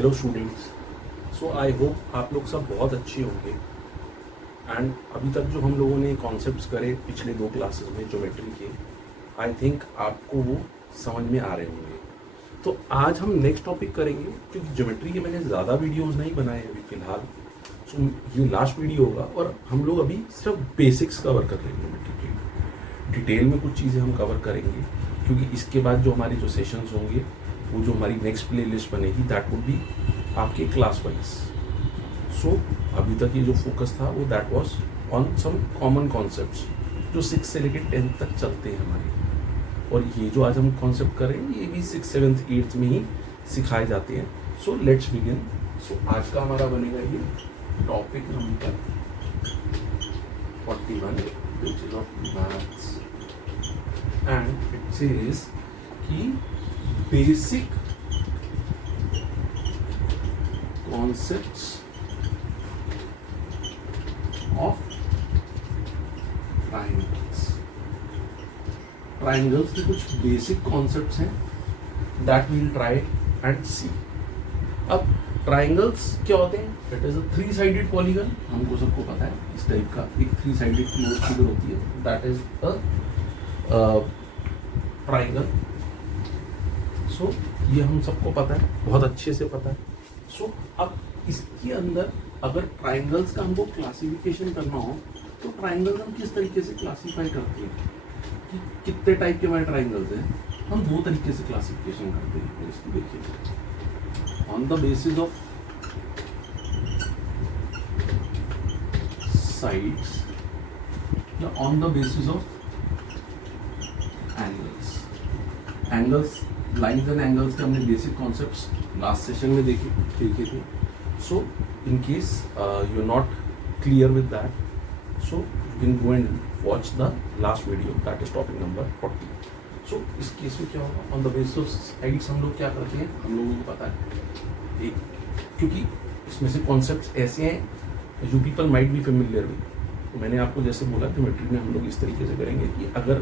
Hello students, so I hope आप लोग सब बहुत अच्छे होंगे। एंड अभी तक जो हम लोगों ने कॉन्सेप्ट्स करे पिछले 2 क्लासेस में ज्योमेट्री के, आई थिंक आपको वो समझ में आ रहे होंगे। तो आज हम नेक्स्ट टॉपिक करेंगे, क्योंकि ज्योमेट्री के मैंने ज़्यादा वीडियोस नहीं बनाए अभी फ़िलहाल। सो ये लास्ट वीडियो होगा और हम लोग अभी सिर्फ बेसिक्स कवर कर रहे हैं ज्योमेट्री के। डिटेल में कुछ चीज़ें हम कवर करेंगे, क्योंकि इसके बाद जो हमारे जो सेशंस होंगे, वो जो हमारी नेक्स्ट प्ले लिस्ट बनेगी दैट वुड बी आपके क्लास वाइज। सो अभी तक ये जो फोकस था वो that was on some common concepts जो 6 से लेकर 10 तक चलते हैं हमारे। और ये जो आज हम कॉन्सेप्ट करेंगे ये भी 6, 7, 8 में ही सिखाए जाते हैं। So let's begin. सो आज का हमारा बनेगा ये topic number 41 which is of maths and it says कि basic concepts of triangles। Triangles के कुछ बेसिक कॉन्सेप्ट्स हैं दैट वील ट्राई एंड सी। अब ट्राइंगल्स क्या होते हैं? It is a 3 sided polygon. हमको सबको पता है इस टाइप का एक 3 साइडेड क्लोज्ड फिगर होती है, दैट इज अ ट्राइंगल। सो ये हम सबको पता है, बहुत अच्छे से पता है। सो अब इसके अंदर अगर ट्राइंगल्स का हमको क्लासिफिकेशन करना हो तो ट्राइंगल्स हम किस तरीके से क्लासीफाई करते हैं कि कितने टाइप के हमारे ट्राइंगल्स हैं। हम 2 तरीके से क्लासिफिकेशन करते हैं। इसकी देखिए, on the basis of sides या on the basis of angles. Angles, lines and angles के हमने बेसिक कॉन्सेप्ट्स लास्ट सेशन में देखे थे। So in case you not clear with that, so you can go and watch the last video, that is topic number 40। so इस case में क्या होगा, on the basis of sides हम लोग क्या करते हैं, हम लोगों को पता है एक, क्योंकि इसमें से कॉन्सेप्ट्स ऐसे हैं जो people might be familiar with. तो मैंने आपको जैसे बोला ज्योमेट्री में हम लोग इस तरीके से करेंगे कि अगर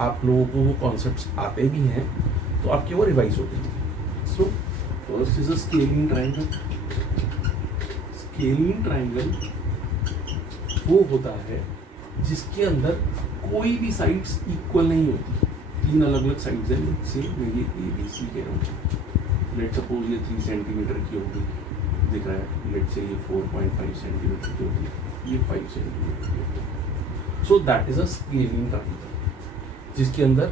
आप लोगों को वो कॉन्सेप्ट्स आते भी हैं तो आपके वो रिवाइज होते हैं। So first is a scalene triangle. Scaling triangle वो होता है जिसके अंदर कोई भी साइड्स इक्वल नहीं होती। 3 अलग अलग साइड्स हैं। लेट्स से मैं ये ABC कह रहा हूँ, लेट्स सपोज ये 3 सेंटीमीटर की होगी, दिख रहा है। लेट्स से ये 4.5 सेंटीमीटर की होगी, ये 5 सेंटीमीटर की होगी। So that is a scalene triangle जिसके अंदर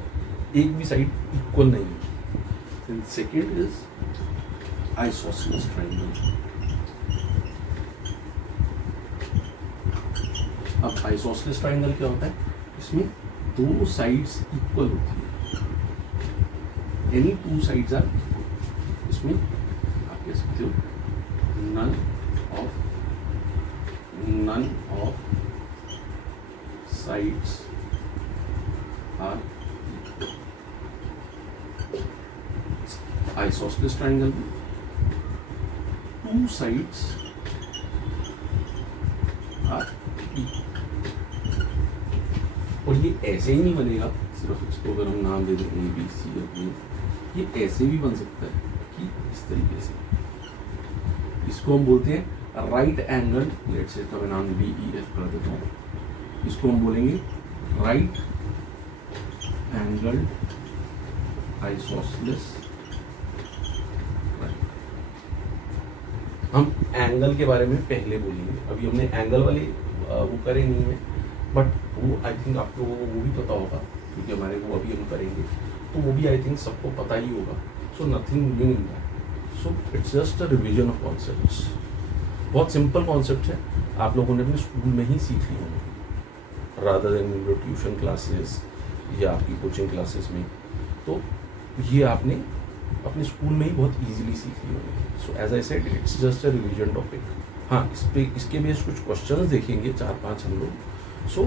एक भी साइड इक्वल नहीं है। Then second is isosceles triangle. अब आइसोसेलेस ट्राइंगल क्या होता है, इसमें 2 साइड्स इक्वल होती है। एनी 2 साइड्स आर, इसमें आप कह सकते हो none of sides are equal. Isosceles triangle में 2 साइड्स आर इक्वल। और ये ऐसे ही नहीं बनेगा सिर्फ इसको अगर हम नाम दे दें ABC और B, ये ऐसे भी बन सकता है कि इस तरीके से। इसको हम बोलते हैं राइट एंगल। लेट्स से इसका मैं नाम DEF कर देता हूँ। इसको हम बोलेंगे राइट एंगल आइसोसेलेस। हम एंगल के बारे में पहले बोलेंगे, अभी हमने एंगल वाले वो करे नहीं है, बट वो आई थिंक आप लोगों को वो भी पता होगा, क्योंकि हमारे वो अभी हम करेंगे तो वो भी आई थिंक सबको पता ही होगा। So nothing new in that. So it's just a revision of concepts. बहुत सिंपल कॉन्सेप्ट है, आप लोगों ने अपने स्कूल में ही सीख ली होंगी rather than your tuition classes या आपकी कोचिंग क्लासेस में। तो ये आपने अपने स्कूल में ही बहुत ईजिली सीख ली होंगी। So as I said it's just a revision topic. हाँ, इसके बेस कुछ क्वेश्चंस देखेंगे 4-5 हम लोग। सो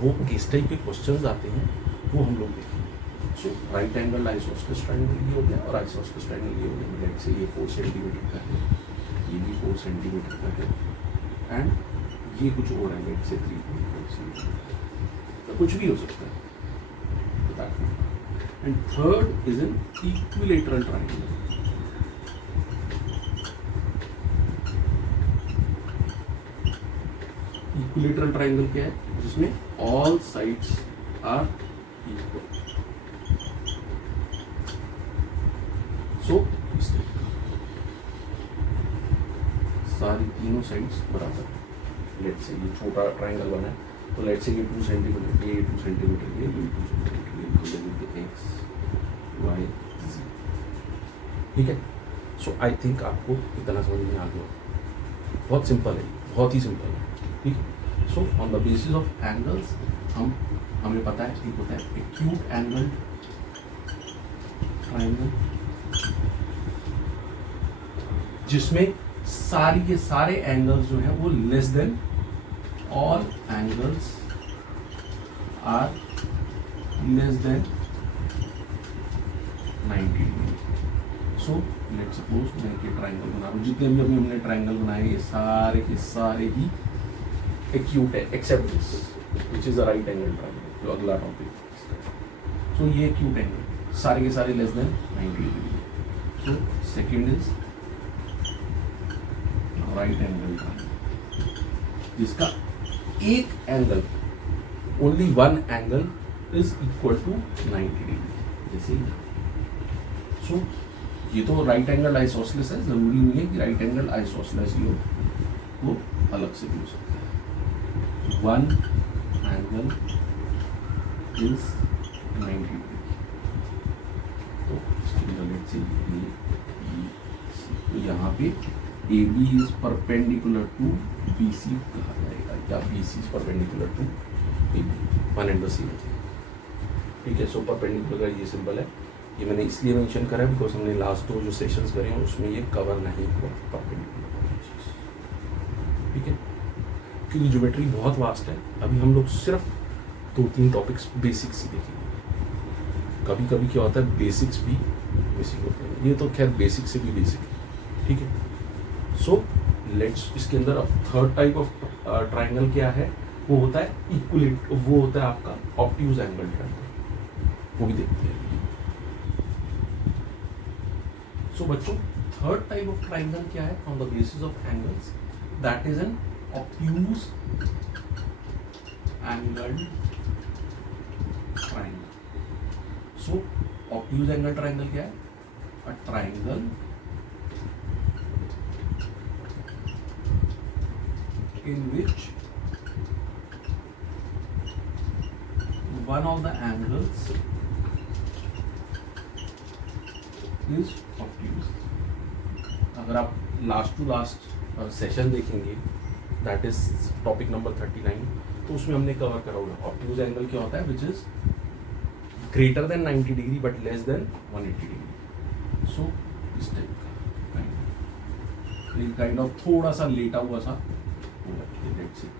वो किस टाइप के क्वेश्चंस आते हैं वो हम लोग देखेंगे। सो राइट एंगल आइसोसेलेस ट्राइंगल ये हो गया, और आइसोसेलेस ट्राइंगल ये हो गया। लेट्स से ये 4 सेंटीमीटर का है, ये भी 4 सेंटीमीटर का है, एंड ये कुछ और है, लेट्स से 3.5 सेंटीमीटर, तो कुछ भी हो सकता है। And third is an equilateral triangle. Equilateral triangle क्या है? जिसमें ऑल साइड्स आर इक्वल। सो इस तरीके सारी तीनों साइड्स बराबर। लेट्स से ये छोटा ट्राइंगल बना है तो लेट्स से ये 2 सेंटीमीटर, ये 2 सेंटीमीटर, ये 2 सेंटीमीटर, ये एक्स वाई जी। ठीक है। सो आई थिंक आपको इतना समझ में आ गया। बहुत सिंपल है, बहुत ही सिंपल है। ठीक है। So on the basis of angles हमें पता है ठीक होता है एक्यूट एंगल ट्राइंगल, जिसमें सारी के सारे एंगल्स जो है वो less than all angles are less than 90 degree. So let's suppose मैं ये ट्राइंगल बना रहा हूँ, जितने भी अभी हमने ट्राइंगल बनाए ये सारे के सारे ही एक्यूट है except this which is a right angle triangle, जो अगला टॉपिक। सो ये एक्यूट एंगल सारे के सारे less than 90 degree. So second is right angle triangle, जिसका एक angle, only one angle is equal to 90 degree. जैसे सो ये तो राइट एंगल आइसोसेलेस है, जरूरी नहीं है कि राइट एंगल आइसोसेलेस ही हो, वो अलग से भी हो सकता है। One angle is 90 degree. तो इसकी लेट्स से तो यहाँ पे a b is perpendicular to b c कहा जाएगा, या b c is perpendicular to a b, one and the same thing. ठीक है। सो परपेंडिकुलर का ये सिंबल है, ये मैंने इसलिए मेंशन करा है बिकॉज हमने लास्ट 2 जो सेशंस करे हैं उसमें ये कवर नहीं हुआ परपेंडिकुलर वाली चीज़। ठीक है। क्योंकि ज्योमेट्री बहुत वास्ट है, अभी हम लोग सिर्फ 2-3 टॉपिक्स बेसिक्स ही देखेंगे। कभी कभी क्या होता है बेसिक्स भी बेसिक होते हैं, ये तो खैर बेसिक से भी बेसिक है। ठीक है। सो लेट्स इसके अंदर अब थर्ड टाइप ऑफ ट्राइंगल क्या है, वो होता है इक्विलेट, वो होता है आपका ऑब्ट्यूज एंगल ट्राइंगल, वो भी देखते हैं। सो बच्चों थर्ड टाइप ऑफ ट्राइंगल क्या है on the basis of angles, that is an obtuse angle triangle. So obtuse angle triangle क्या है? A triangle in which one of the angles is obtuse। अगर आप लास्ट टू लास्ट सेशन देखेंगे, that is topic number 39, तो उसमें हमने cover करा होगा ऑब्ट्यूज एंगल क्या होता है, which is greater than 90 degree but less than 180 degree. So इस टाइप का काइंड ऑफ थोड़ा सा लेटा हुआ सा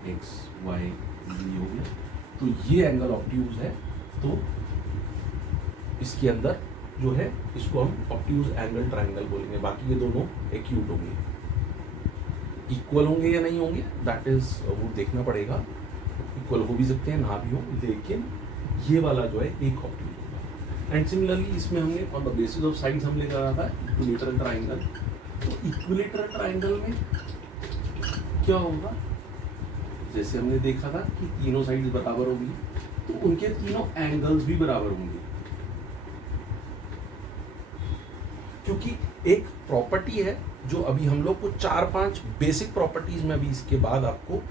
एक्स वाई जी हो गया, तो ये एंगल ऑब्ट्यूज है। तो इसके अंदर जो है इसको हम ऑब्ट्यूज एंगल ट्राइंगल बोलेंगे। बाकी ये दोनों एक्यूट होंगे, इक्वल होंगे या नहीं होंगे दैट इज वो देखना पड़ेगा। इक्वल हो भी सकते हैं ना भी हो, लेकिन ये वाला जो है एक ऑब्ट्यूज होगा। एंड सिमिलरली इसमें हमने on the basis of sides हमने करा था इक्विलेटरल ट्राइंगल। तो इक्विलेटरल ट्राइंगल में क्या होगा, जैसे हमने देखा था कि तीनों साइड्स बराबर होंगी, तो उनके तीनों एंगल्स भी बराबर होंगे। क्योंकि एक प्रॉपर्टी है जो अभी हम लोग को 4-5 बेसिक प्रॉपर्टीज में, अभी इसके बाद आपको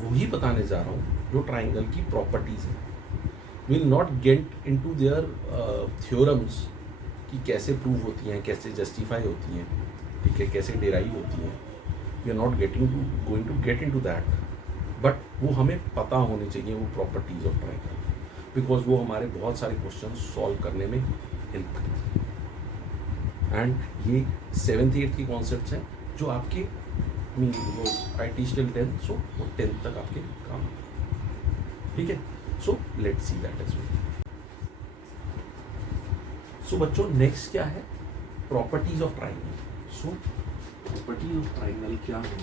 वही बताने जा रहा हूँ जो ट्राइंगल की प्रॉपर्टीज है। Will not get into their theorems कि कैसे प्रूव होती हैं, कैसे जस्टिफाई होती हैं, ठीक है, कैसे डिराइव होती हैं। We are not going to get into that, but वो हमें पता होने चाहिए वो प्रॉपर्टीज ऑफ ट्राइंगल, बिकॉज वो हमारे बहुत सारे क्वेश्चन सॉल्व करने में हेल्प करती है। एंड ये 7th 8th की कॉन्सेप्ट्स हैं जो आपके mean I teach till 10th, so वो 10th तक आपके काम आएंगे। ठीक है। So let's see that as well. So बच्चों नेक्स्ट क्या है, properties of triangle. So properties of triangle क्या है,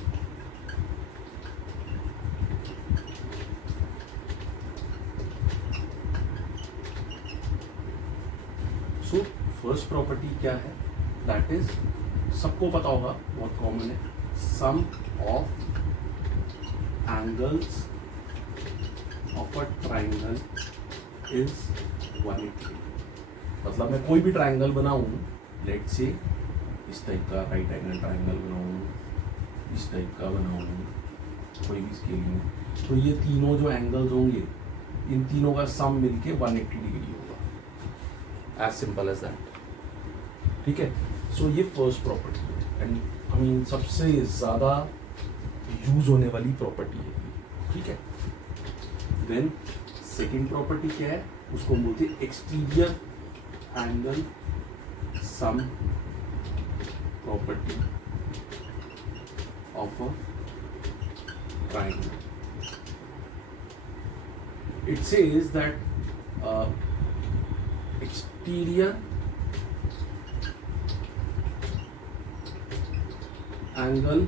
सो फर्स्ट प्रॉपर्टी क्या है, दैट इज सबको पता होगा, बहुत कॉमन है, sum of angles of a triangle is 180 degree. मतलब मैं कोई भी ट्राइंगल बनाऊं, लेट से इस टाइप का राइट एंगल ट्राइंगल बनाऊं, इस टाइप का बनाऊं, कोई भी स्केल में, तो ये तीनों जो एंगल्स होंगे, इन तीनों का सम मिलके 180 डिग्री होगा। As simple as that. ठीक है, सो ये फर्स्ट प्रॉपर्टी है एंड आई मीन सबसे ज़्यादा यूज होने वाली प्रॉपर्टी है। ठीक है, देन सेकेंड प्रॉपर्टी क्या है, उसको बोलते हैं exterior angle sum property of a triangle. It says that exterior angle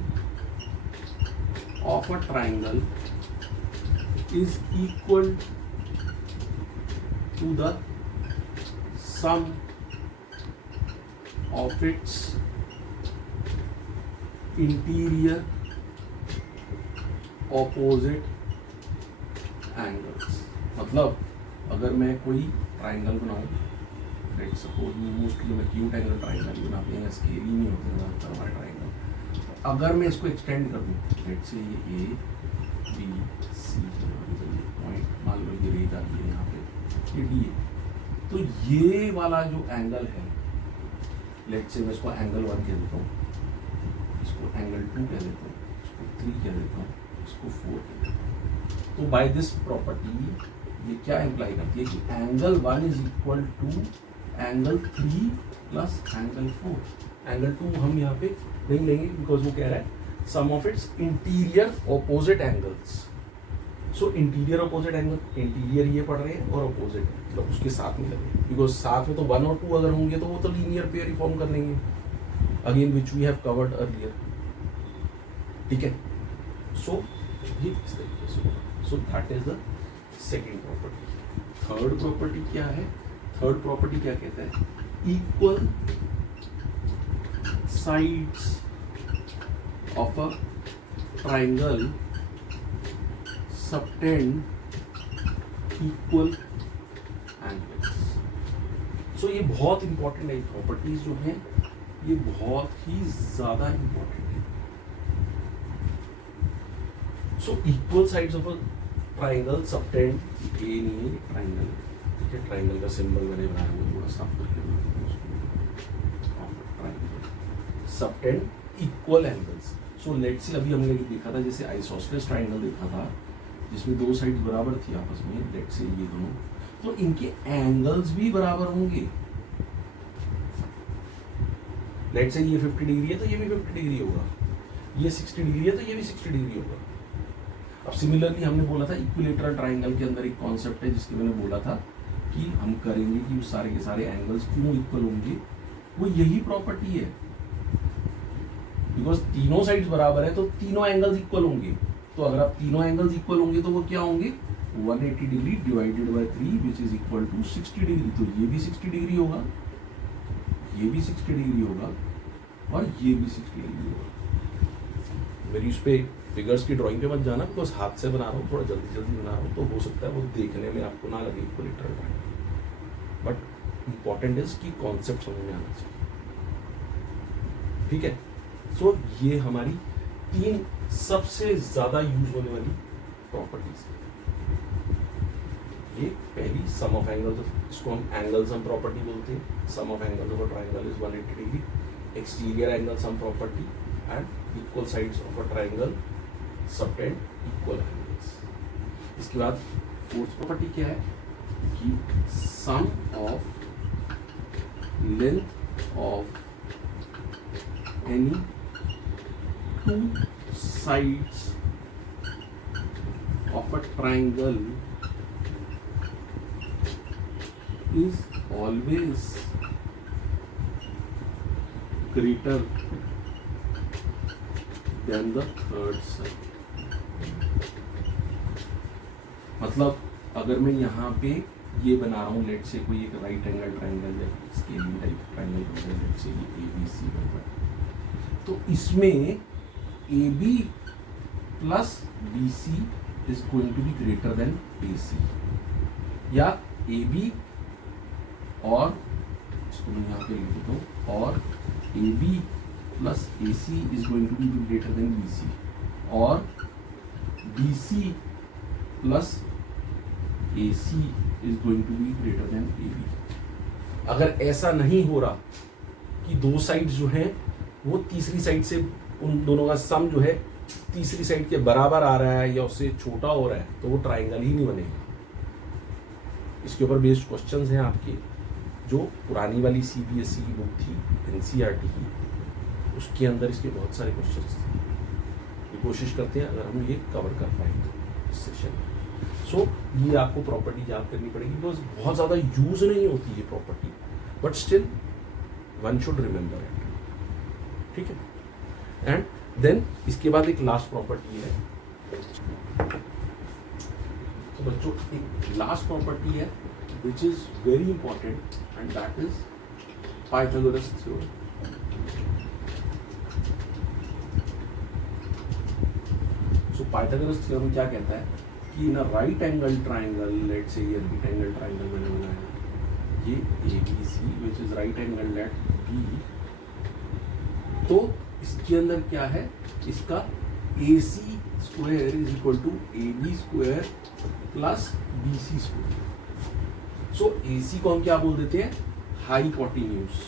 of a triangle is equal to the sum of its interior opposite angles. मतलब अगर मैं कोई ट्राइंगल बनाऊं, लेट सपोज मोस्टली मैं क्यूट एंगल ट्राइंगल बनाते हैं, scale ही नहीं होते ज़्यादातर हमारे ट्राइंगल, तो अगर मैं इसको एक्सटेंड कर दूँ, लेट से ये ए बी सी पॉइंट मान लो ये रेट आ गई है यहाँ पे, ये डी है, तो ये वाला जो एंगल है, लेट से मैं इसको एंगल 1 कह देता हूँ, इसको एंगल 2 कह देता हूँ, इसको 3 कह देता हूँ, इसको 4 कह देता हूँ। तो बाय दिस प्रॉपर्टी ये क्या इंप्लाई करती है कि angle 1 is equal to angle 3 plus angle 4। Angle 2 हम यहाँ पे नहीं लेंगे बिकॉज वो कह रहा है sum of its interior opposite angles. So interior opposite angle, interior ये पढ़ रहे हैं और ऑपोजिट मतलब उसके साथ में लगे, बिकॉज साथ में तो 1 और 2 अगर होंगे तो वो तो लीनियर पेयर ही फॉर्म कर लेंगे, again which we have covered earlier. ठीक है, सो ये इस तरीके से होगा। So that is the second property. Third property क्या है, थर्ड प्रॉपर्टी क्या कहता है, equal sides of a triangle subtend equal angles. So ये बहुत इंपॉर्टेंट है, प्रॉपर्टीज जो हैं ये बहुत ही ज्यादा इंपॉर्टेंट है। So equal sides of a triangle subtend, ये नहीं है ट्राइंगल, ठीक है, ट्राइंगल का सिंबल मैंने बनाया हुआ थोड़ा साफ करके subtend equal angles. So let's say अभी हमने देखा था जैसे आइसोसेलेस ट्राइंगल देखा था जिसमें 2 साइड्स बराबर थी आपस में, लेट्स से ये दोनों, तो इनके एंगल्स भी बराबर होंगे। लेट्स से ये 50 डिग्री है तो ये भी 50 डिग्री होगा, ये 60 डिग्री है तो ये भी 60 डिग्री होगा। अब सिमिलरली हमने बोला था इक्विलेटरल ट्राइंगल के अंदर एक कॉन्सेप्ट है जिसके मैंने बोला था कि हम करेंगे कि उस सारे के सारे एंगल्स क्यों इक्वल होंगे, वो यही प्रॉपर्टी है, बिकॉज तीनों साइड्स बराबर है तो तीनों एंगल्स इक्वल होंगे। तो अगर आप तीनों एंगल्स इक्वल होंगे तो वो क्या होंगे, 180 degree divided by 3 which is equal to 60 degree. तो ये भी 60 डिग्री होगा, ये भी 60 डिग्री होगा और ये भी 60 डिग्री होगा। मेरी उस पर फिगर्स की ड्राइंग पे मत जाना बिकॉज हाथ से बना रहा हूँ, थोड़ा जल्दी जल्दी बना रहा हूँ, तो हो सकता है वो देखने में आपको ना लगे equilateral triangle, but important is कि कॉन्सेप्ट समझ में आना चाहिए। ठीक है, सो ये हमारी 3 सबसे ज्यादा यूज होने वाली प्रॉपर्टीज है। ये पहली सम ऑफ एंगल्स, इसको हम एंगल सम प्रॉपर्टी बोलते हैं। Sum of angles of a triangle is 180 degree. Exterior angle sum property and equal sides of a triangle subtend equal angles. इसके बाद फोर्थ प्रॉपर्टी क्या है कि sum of length of any 2 sides of a triangle is always greater than the third side। मतलब अगर मैं यहाँ पे ये बना रहा हूँ, लेट से कोई एक राइट एंगल ट्राइंगल या स्केलिंग टाइप ट्राइंगल बन रहा है, लेट से ये ABC बन रहा है, तो इसमें AB plus BC is going to be greater than A C, या ए बी और इसको मैं यहाँ पे लिख देता हूँ, और A B plus A C is going to be greater than B C, और B C plus A C is going to be greater than A B. अगर ऐसा नहीं हो रहा कि दो साइड जो हैं वो तीसरी साइड से, उन दोनों का सम जो है तीसरी साइड के बराबर आ रहा है या उससे छोटा हो रहा है, तो वो ट्राइंगल ही नहीं बनेगा। इसके ऊपर बेस्ड क्वेश्चंस हैं आपके, जो पुरानी वाली CBSE की बुक थी NCERT की, उसके अंदर इसके बहुत सारे क्वेश्चंस थे। ये कोशिश करते हैं अगर हम ये कवर कर पाए तो इस सेशन में। सो ये आपको प्रॉपर्टी याद करनी पड़ेगी, बिकॉज बहुत ज़्यादा यूज नहीं होती है property, but still one should remember it, ठीक है। एंड देन इसके बाद एक लास्ट प्रॉपर्टी है, तो बच्चों एक लास्ट प्रॉपर्टी है which is very important, and that is Pythagoras theorem. So Pythagoras theorem क्या कहता है कि in a right angle triangle, let's say ये right angle triangle मैंने बनाया, ये ABC which is right angle at B, तो इसके अंदर क्या है, इसका AC square is equal to AB square plus BC square। So AC को हम क्या बोल देते हैं, हाइपोटेन्यूज,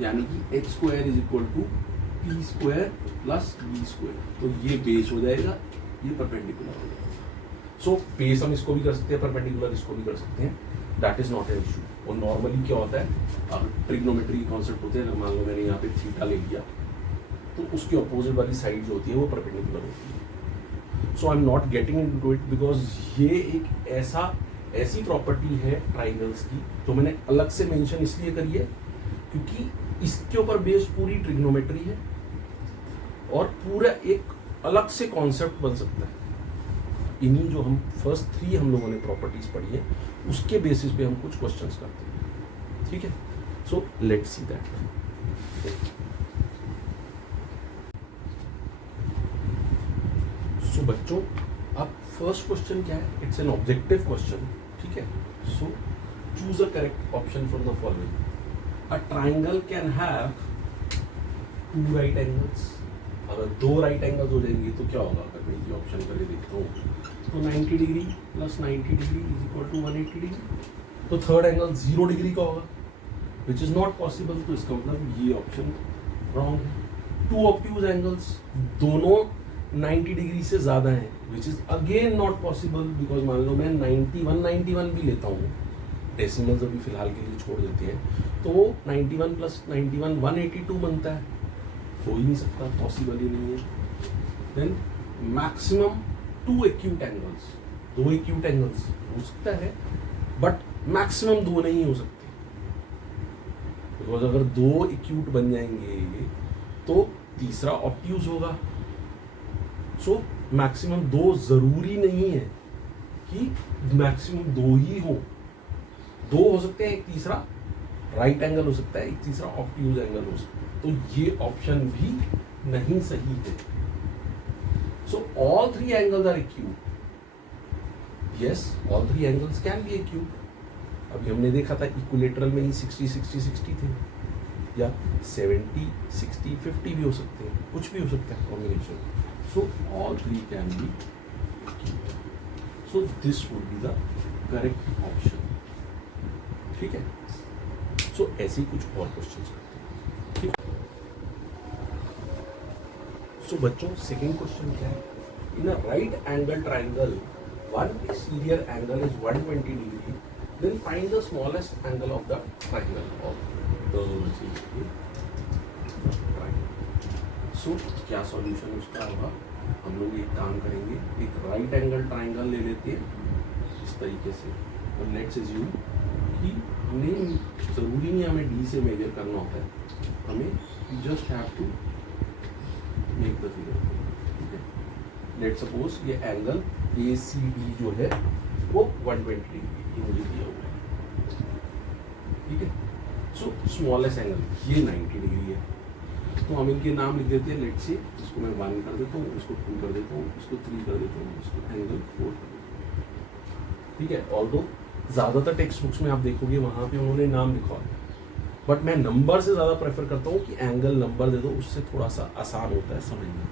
यानी कि h square is equal to p square plus b square. तो ये बेस हो जाएगा, ये परपेंडिकुलर हो जाएगा। सो बेस हम इसको भी कर सकते हैं, परपेंडिकुलर इसको भी कर सकते हैं, that is not an issue. और नॉर्मली क्या होता है, अब ट्रिग्नोमेट्री कॉन्सेप्ट होते हैं, मान लो मैंने यहाँ पे थीटा ले लिया, तो उसके अपोजिट वाली साइड जो होती है वो परपेंडिकुलर होती है। So I am not getting into it, because ये एक ऐसी प्रॉपर्टी है ट्राइंगल्स की जो मैंने अलग से मेंशन इसलिए करी है क्योंकि इसके ऊपर बेस्ड पूरी ट्रिग्नोमेट्री है और पूरा एक अलग से कॉन्सेप्ट बन सकता है। इन्हीं जो हम फर्स्ट 3 हम लोगों ने प्रॉपर्टीज पढ़ी है उसके बेसिस पे हम कुछ क्वेश्चंस करते हैं, ठीक है। So let's see that. सो बच्चों, अब फर्स्ट क्वेश्चन क्या है, इट्स एन ऑब्जेक्टिव क्वेश्चन, ठीक है। So choose a correct option from the following. A triangle can have 2 right angles. अगर 2 राइट एंगल्स हो जाएंगे तो क्या होगा, अगर मैं ये ऑप्शन करके देखता हूँ तो 90 degree plus 90 degree is equal to 180 degree. तो थर्ड एंगल 0 डिग्री का होगा, विच इज नॉट पॉसिबल। तो इसका मतलब ये ऑप्शन रॉन्ग है। 2 ऑब्ट्यूज एंगल्स, दोनों 90 डिग्री से ज़्यादा है, which is again not possible, because मान लो मैं 91 भी लेता हूँ, डेसिमल्स अभी फिलहाल के लिए छोड़ देते हैं, तो 91 प्लस 91 182 बनता है, हो ही नहीं सकता, पॉसिबल ही नहीं है। Then maximum 2 acute angles, 2 acute angles हो सकता है, बट मैक्सिमम 2 नहीं हो सकते, बिकॉज अगर 2 एक्यूट बन जाएंगे तो तीसरा ऑब्ट्यूज होगा। सो मैक्सिमम 2 जरूरी नहीं है कि मैक्सिमम 2 ही हो, 2 हो सकते हैं, एक तीसरा राइट एंगल हो सकता है, एक तीसरा ऑब्ट्यूज एंगल हो सकता है, तो ये ऑप्शन भी नहीं सही है। So all 3 angles are acute, yes all 3 angles can be acute. अभी हमने देखा था इक्विलेटरल में ही 60 60 60 थे, या 70 60 50 भी हो सकते हैं, कुछ भी हो सकता है combination. So all 3 can be acute. So this would be the correct option. ठीक है। So ऐसे ही कुछ और क्वेश्चंस करते हैं, ठीक है। So बच्चों, सेकेंड क्वेश्चन क्या है, in a right angle triangle one exterior angle is 120 degree, then find the smallest angle of the triangle of the so क्या सॉल्यूशन उसका होगा, हम लोग एक काम करेंगे, एक राइट एंगल ट्राइंगल ले लेते हैं इस तरीके से, और लेट्स अज्यूम कि हमें ज़रूरी नहीं हमें डी से मेजर करना होता है, हमें just have to make the figure, ठीक है। लेट्स सपोज ये एंगल ACD जो है वो 120 डिग्री मुझे दिया हुआ है, ठीक है। सो स्मॉलेस्ट एंगल ये 90 डिग्री है, तो हम इनके नाम लिख देते हैं, लेट से इसको मैं 1 कर देता हूँ, इसको 2 कर देता हूँ, इसको 3 कर देता हूँ, इसको एंगल 4 कर देता हूँ। ठीक है, ऑल्दो ज़्यादातर टेक्स्ट बुक्स में आप देखोगे वहाँ पे उन्होंने नाम लिखा होता है, बट मैं नंबर से ज़्यादा प्रेफर करता हूँ कि एंगल नंबर दे दो, उससे थोड़ा सा आसान होता है समझना,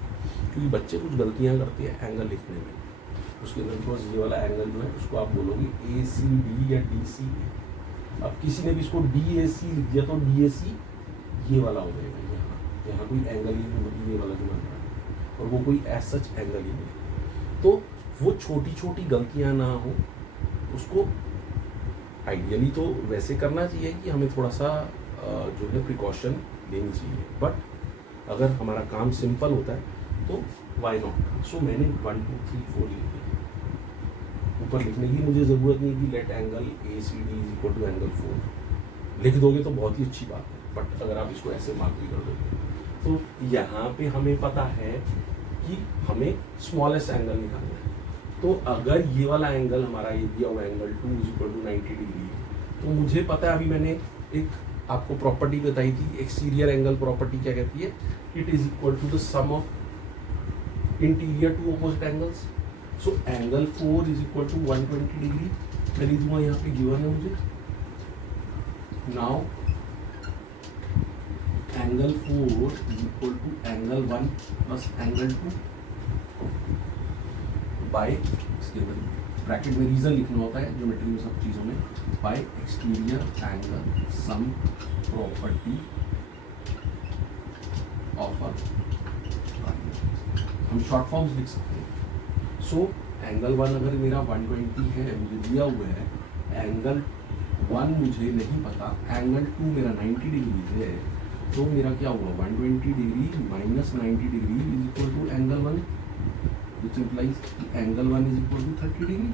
क्योंकि बच्चे कुछ गलतियाँ करते हैं एंगल लिखने में। उसके अंदर बिकॉज ये वाला एंगल जो है उसको आप बोलोगे ACD या DC। अब किसी ने भी इसको DAC लिख दिया तो DAC ये वाला हो जाएगा, यहाँ कोई एंगल ही नहीं, ये वाला जो बन रहा है, और वो कोई ऐसा सच एंगल ही नहीं। तो वो छोटी छोटी गलतियाँ ना हो, उसको आइडियली तो वैसे करना चाहिए कि हमें थोड़ा सा जो है प्रिकॉशन लेनी चाहिए, बट अगर हमारा काम सिंपल होता है तो वाई नॉट। सो मैंने 1 2 3 4 लिख दिया, ऊपर लिखने की मुझे ज़रूरत नहीं कि let angle ACD is equal to angle 4। लिख दोगे तो बहुत ही अच्छी बात है, बट अगर आप इसको ऐसे मार्क भी कर दोगे तो यहाँ पे हमें पता है कि हमें स्मॉलेस्ट एंगल निकालना है। तो अगर ये वाला एंगल हमारा ये दिया हुआ angle 2 is equal to 90 degree, तो मुझे पता है, अभी मैंने एक आपको प्रॉपर्टी बताई थी, एक्सटीरियर एंगल प्रॉपर्टी क्या कहती है, it is equal to the sum of interior two opposite angles. So angle 4 is equal to 120 degree मैं लिख दूंगा, यहाँ पे गिवन है मुझे। Now angle 4 is equal to angle 1 plus angle 2 by, इसके अंदर ब्रैकेट में रीजन लिखना होता है ज्योमेट्री में सब चीज़ों में, bye exterior angle sum property of a triangle. हम शॉर्ट फॉर्म्स लिख सकते हैं। सो एंगल 1 अगर मेरा 120 है, मुझे दिया हुआ है, एंगल 1 मुझे नहीं पता, एंगल 2 मेरा 90 डिग्री है, तो मेरा क्या हुआ 120 degree minus 90 degree is equal to angle 1, which implies angle 1 is equal to 30 degree.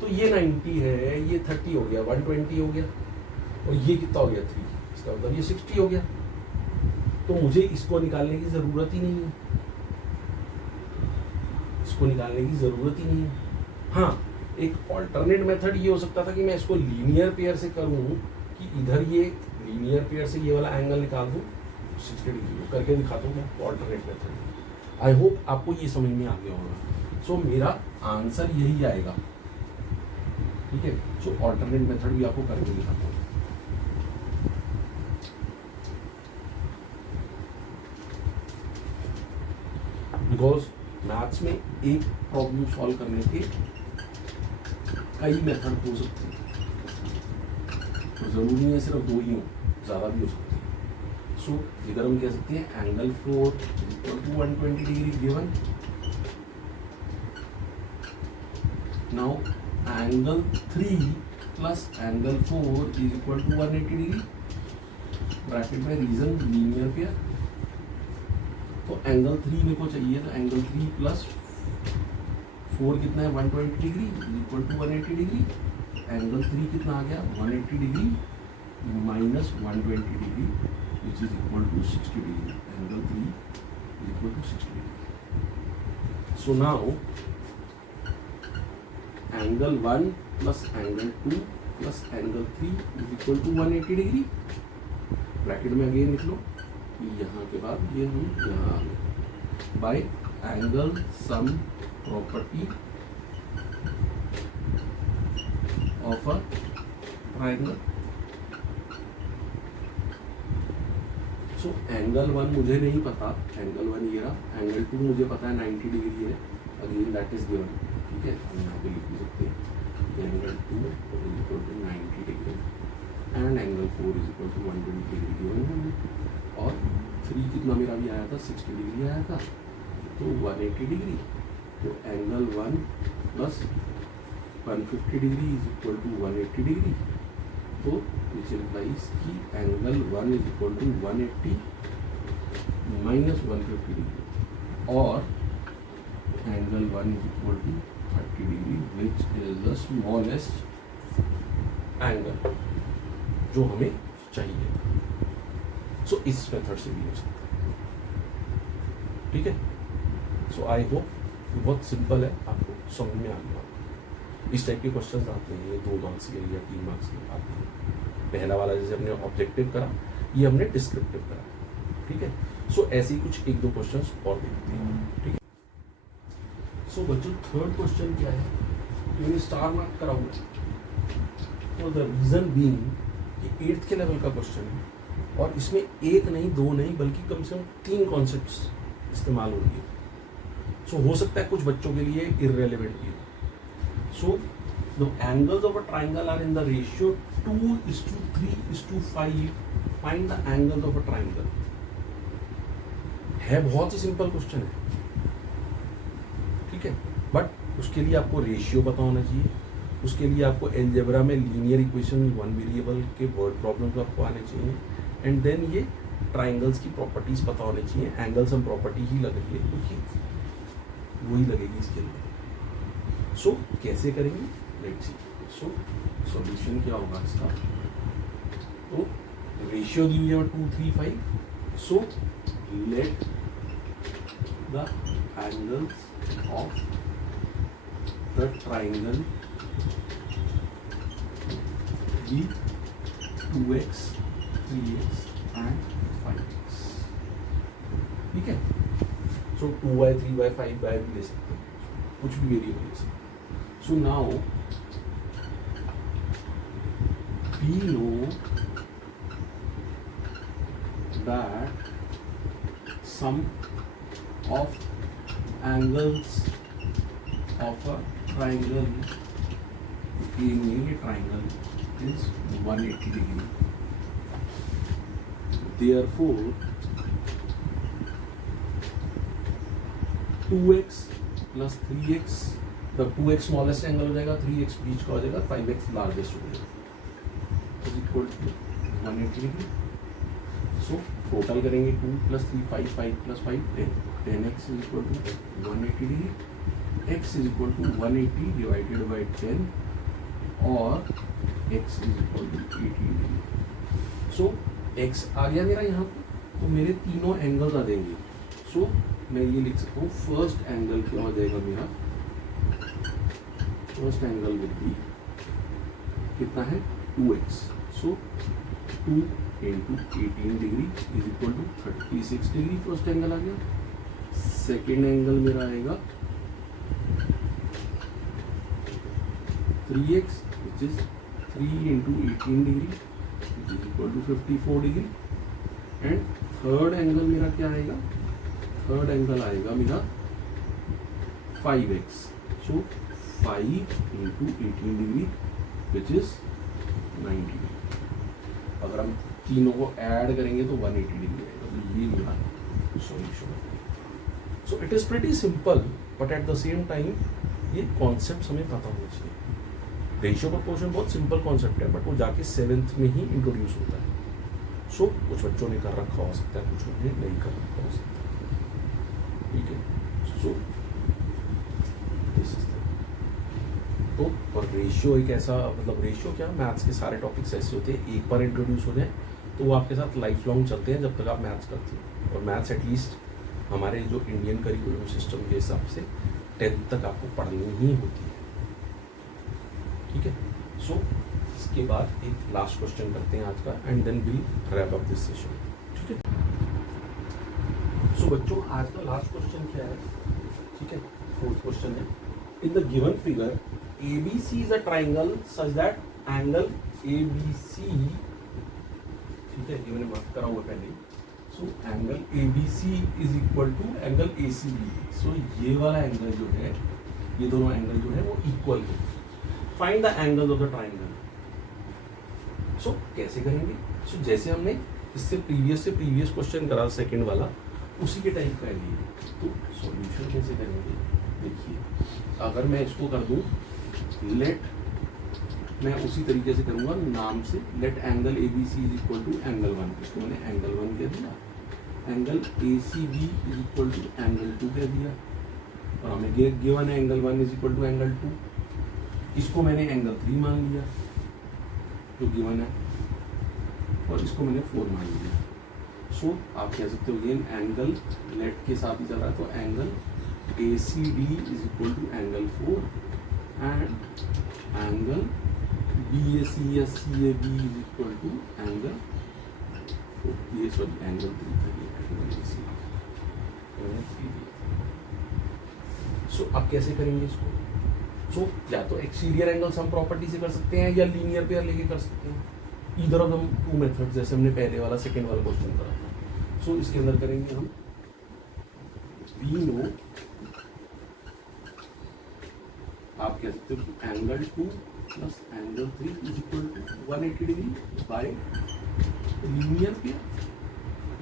तो ये 90 है, ये 30 हो गया, 120 हो गया, और ये कितना हो गया 3, इसका मतलब ये 60 हो गया। तो मुझे इसको निकालने की ज़रूरत ही नहीं है, इसको निकालने की ज़रूरत ही नहीं है। हाँ, एक ऑल्टरनेट मेथड ये हो सकता था कि मैं इसको लीनियर पेयर से करूँ, कि इधर ये लीनियर पेयर से ये वाला एंगल निकाल दूँ 60 डिग्री करके दिखाता हूँ मैं, ऑल्टरनेट मेथड। आई होप आपको ये समझ में आ गया होगा। सो मेरा आंसर यही आएगा, ठीक है। सो ऑल्टरनेट मेथड भी आपको करके दिखाता हूँ। बिकॉज मैथ्स में एक प्रॉब्लम सॉल्व करने के कई मेथड हो सकते हैं, तो ज़रूरी नहीं है सिर्फ 2 ही हो, ज़्यादा भी हो सकते हैं। सो इधर हम कह सकते हैं angle 4 equal to 120 degree given. Now angle 3 plus angle 4 is equal to 180 degree, bracket में रीजन लीनियर पेयर। तो एंगल 3 मेरे को चाहिए, तो एंगल 3 प्लस 4 कितना है 120 degree is equal to 180 degree. Angle 3 कितना आ गया 180 degree minus 120 degree which is equal to 60 degree. Angle 3 is equal to 60 degree. So now angle 1 plus angle 2 plus angle 3 is equal to 180 degree. Bracket में again लिख लो, यहाँ के बाद ये हम यहाँ आ गए, bye angle sum property of a triangle. So angle 1 मुझे नहीं पता, एंगल 1 ये रहा, एंगल 2 मुझे पता है 90 डिग्री है, अगेन दैट इज गिवन, ठीक है। हम यहाँ पे लिख भी सकते हैं angle 2 is equal to 90 degree and angle 4 is equal to 120 degree given है। और 3 कितना मेरा भी आया था 60 डिग्री आया था, तो 180 डिग्री। तो angle 1 plus 150 degree is equal to 180 degree. तो विच इम्प्लाइज कि angle 1 is equal to 180 minus 150 degree, और angle 1 is equal to 30 degree which is the smallest angle जो हमें चाहिए। सो इस मेथड से भी हो सकता है, ठीक है। सो आई होप बहुत सिंपल है, आपको समझ में आ गया। इस टाइप के क्वेश्चन आते हैं, ये 2 मार्क्स के या 3 मार्क्स के आते हैं। पहला वाला जैसे हमने ऑब्जेक्टिव करा, ये हमने डिस्क्रिप्टिव करा। ठीक है। सो ऐसे ही कुछ एक दो क्वेश्चंस और देखते हैं, ठीक है। सो बच्चों थर्ड क्वेश्चन क्या है, मैंने स्टार मार्क करा हुआ है, तो द रीजन बीइंग कि 8th के लेवल का क्वेश्चन है और इसमें एक नहीं दो नहीं बल्कि कम से कम 3 कॉन्सेप्ट्स इस्तेमाल होंगे। सो हो सकता है कुछ बच्चों के लिए इररेलेवेंट भी हो। So the angles of a triangle are in the ratio 2:3:5, find the angles of a triangle. है बहुत ही सिंपल क्वेश्चन है, ठीक है, बट उसके लिए आपको रेशियो पता होना चाहिए, उसके लिए आपको एलजेब्रा में लीनियर इक्वेशन 1 वेरिएबल के वर्ड प्रॉब्लम्स आपको आने चाहिए, एंड देन ये ट्राइंगल्स की प्रॉपर्टीज पता होनी चाहिए। एंगल सम प्रॉपर्टी ही लग रही है क्योंकि वही लगेगी इसके लिए। सो कैसे करेंगे, लेट्स सी। सो सॉल्यूशन क्या होगा इसका, तो रेशियो दी हुई है 2:3:5। So let the angles of the triangle be 2x, 3x and 5x, ठीक है। सो 2y, 3y, 5y भी ले सकते हैं, कुछ भी वेरिएबल ले सकते हैं। So now we know that sum of angles of a triangle, A में ये triangle is 180 degree. Therefore 2x plus 3x, the 2x smallest angle हो जाएगा, 3x बीच का हो जाएगा, 5x largest हो जाएगा, is equal to 180 degree. So total करेंगे 2 plus 3 5, 5 plus 5 10, 10x is equal to 180 degree, x is equal to 180 divided by 10 और x is equal to 80 degree. So x आ गया मेरा यहाँ पे, तो मेरे तीनों एंगल्स आ जाएंगे। सो मैं ये लिख सकता हूँ फर्स्ट एंगल क्या हो जाएगा मेरा, फर्स्ट एंगल विल बी कितना है 2x, so 2 into 18 degree is equal to 36 degree, first angle आ गया। सेकेंड एंगल मेरा आएगा 3x which is 3 into 18 degree which is equal to 54 degree, and third angle मेरा क्या आएगा, थर्ड एंगल आएगा मेरा 5x, so 5 into 18 degree which is 90 degree. अगर हम तीनों को ऐड करेंगे तो 180 डिग्री आएगा, तो ये मेरा सॉल्यूशन है। So it is pretty simple, but at the same time ये कॉन्सेप्ट हमें पता होना चाहिए। रेशियो प्रोपोर्शन बहुत सिंपल कॉन्सेप्ट है, बट वो जाके 7th में ही इंट्रोड्यूस होता है। सो कुछ बच्चों ने कर रखा हो सकता है, कुछ ने नहीं कर रखा हो सकता है, ठीक है। सो दिस इज तो और रेशियो एक ऐसा, मतलब रेशियो क्या, मैथ्स के सारे टॉपिक्स ऐसे होते हैं, एक बार इंट्रोड्यूस हो जाए तो वो आपके साथ लाइफ लॉन्ग चलते हैं जब तक आप मैथ्स करते हैं। और मैथ्स एटलीस्ट हमारे जो इंडियन करिकुलम सिस्टम के हिसाब से 10th तक आपको पढ़नी ही होती है, ठीक है। सो इसके बाद एक लास्ट क्वेश्चन करते हैं आज का, and then will wrap up this session, ठीक है। सो बच्चों आज का लास्ट क्वेश्चन क्या है, ठीक है, फोर्थ क्वेश्चन है, in the given figure ABC is a triangle such that angle ABC, ठीक है, ये मैंने मार्क करा हुआ पहले। So angle ABC is equal to angle ACB। So ये वाला एंगल जो है, ये दोनों एंगल जो है वो इक्वल है। Find the angles of the triangle. So कैसे करेंगे, सो जैसे हमने इससे प्रीवियस क्वेश्चन करा सेकंड वाला, उसी के टाइप का है ये। तो सॉल्यूशन कैसे करेंगे, देखिए अगर मैं इसको कर दूं लेट, मैं उसी तरीके से करूंगा नाम से, let angle ABC is equal to angle 1, इसको मैंने एंगल 1 कह दिया, angle ACB is equal to angle 2 कह दिया, और हमें गिवन है angle 1 is equal to angle 2, इसको मैंने एंगल 3 मान लिया जो गिवन है, और इसको मैंने 4 मान लिया। सो आप कह सकते हो अगेन एंगल लेट के साथ ही चल रहा है, तो angle ACD is equal to angle 4 and angle BAC या CAB is equal to angle तो ये सॉरी एंगल 3 था, ये एंगल AC मैंने 3 दिया। सो अब कैसे करेंगे इसको? सो या तो एक्सटीरियर एंगल्स हम प्रॉपर्टी से कर सकते हैं या लीनियर पेयर लेके कर सकते हैं। Either of them two method, जैसे हमने पहले वाला सेकेंड वाला क्वेश्चन करा था। सो इसके अंदर करेंगे हम वी नो, आप कह सकते हो कि angle 2 plus angle 3 is equal to 180 degree by linear pair.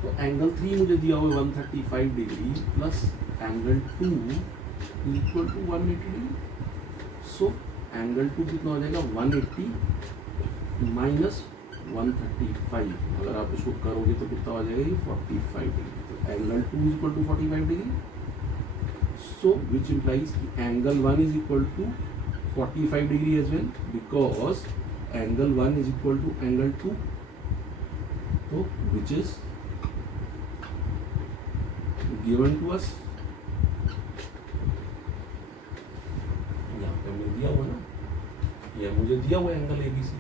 तो एंगल 3 मुझे दिया हुआ 135 degree plus angle 2 is equal to 180 degree. So angle 2 कितना हो जाएगा 180 माइनस 135, अगर आप इसको करोगे तो कितना हो जाएगा ये 45 डिग्री। तो angle 2 is equal to 45 degree. So which implies angle 1 is equal to 45 degree as well, because angle 1 is equal to angle 2, so which is given to us, यहाँ पे हमें दिया हुआ ना, यह मुझे दिया हुआ एंगल ABC,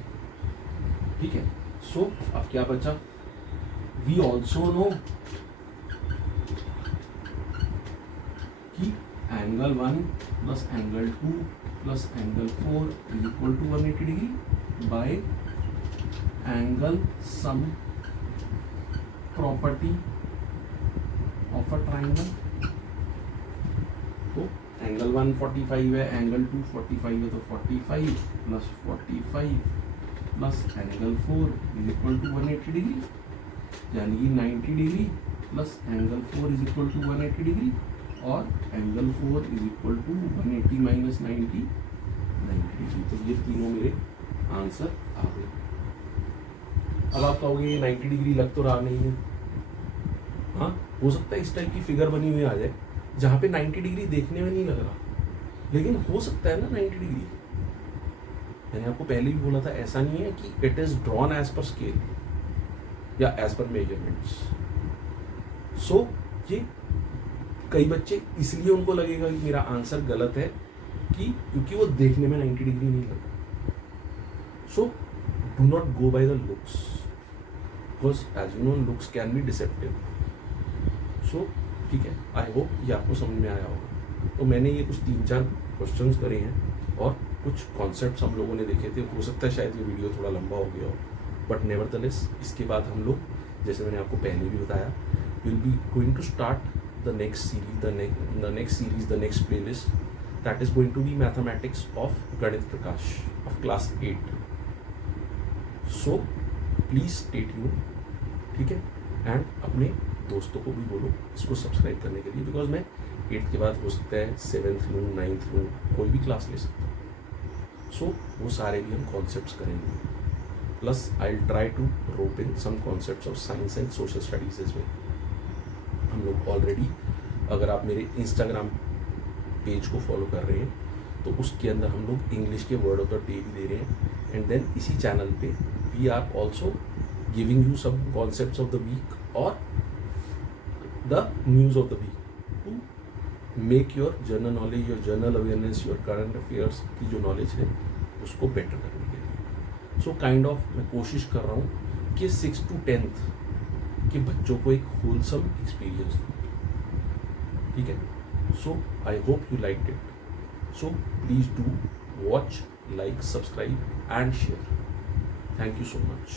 ठीक है। सो अब क्या बचा, we also know कि angle 1 plus angle 2 plus angle 4 is equal to 180 degree by angle sum property of a triangle. तो एंगल 1 45 है, एंगल 2 45 है, तो 45 plus 45 plus angle 4 is equal to 180 degree, यानी कि 90 degree plus angle 4 is equal to 180 degree, और angle 4 is equal to 180 minus 90 degree. तो ये तीनों मेरे आंसर आ गए। अब आप कहोगे ये 90 डिग्री लग तो रहा नहीं है। हाँ, हो सकता है इस टाइप की फिगर बनी हुई आ जाए जहाँ पे 90 डिग्री देखने में नहीं लग रहा, लेकिन हो सकता है ना 90 डिग्री। मैंने आपको पहले भी बोला था, ऐसा नहीं है कि it is drawn as per scale या एज पर मेजरमेंट्स। सो ये कई बच्चे इसलिए उनको लगेगा कि मेरा आंसर गलत है कि क्योंकि वो देखने में 90 डिग्री नहीं लगा। So do not go by the looks, because as you know looks can be deceptive. So ठीक है, आई होप ये आपको समझ में आया होगा। तो मैंने ये कुछ 3-4 क्वेश्चंस करे हैं और कुछ कॉन्सेप्ट्स हम लोगों ने देखे थे। हो सकता है शायद ये वीडियो थोड़ा लंबा हो गया हो, बट नेवरदलेस इसके बाद हम लोग, जैसे मैंने आपको पहले भी बताया, will be going to start the next series, the next playlist, that is going to be mathematics of Ganit Prakash of class 8. So please stay tuned, ठीक है। एंड अपने दोस्तों को भी बोलो इसको सब्सक्राइब करने के लिए, बिकॉज मैं 8th के बाद हो सकता है 7th लूँ, 9th लूँ, कोई भी क्लास ले सकता हूँ। सो वो सारे भी हम कॉन्सेप्ट्स करेंगे, plus I will try to rope in some concepts of science and social studies as well. हम लोग ऑलरेडी, अगर आप मेरे इंस्टाग्राम पेज को फॉलो कर रहे हैं तो उसके अंदर हम लोग इंग्लिश के वर्ड ऑफ द डे भी दे रहे हैं, एंड देन इसी चैनल पे we are also giving you some concepts of the week और the news of the week to make your general knowledge, your general awareness, your current affairs की जो knowledge है उसको बेटर करने के लिए। सो काइंड ऑफ मैं कोशिश कर रहा हूँ कि 6th to 10th कि बच्चों को एक होलसम एक्सपीरियंस दो, ठीक है। So I hope you like it. So please do watch, like, subscribe and share. Thank you so much.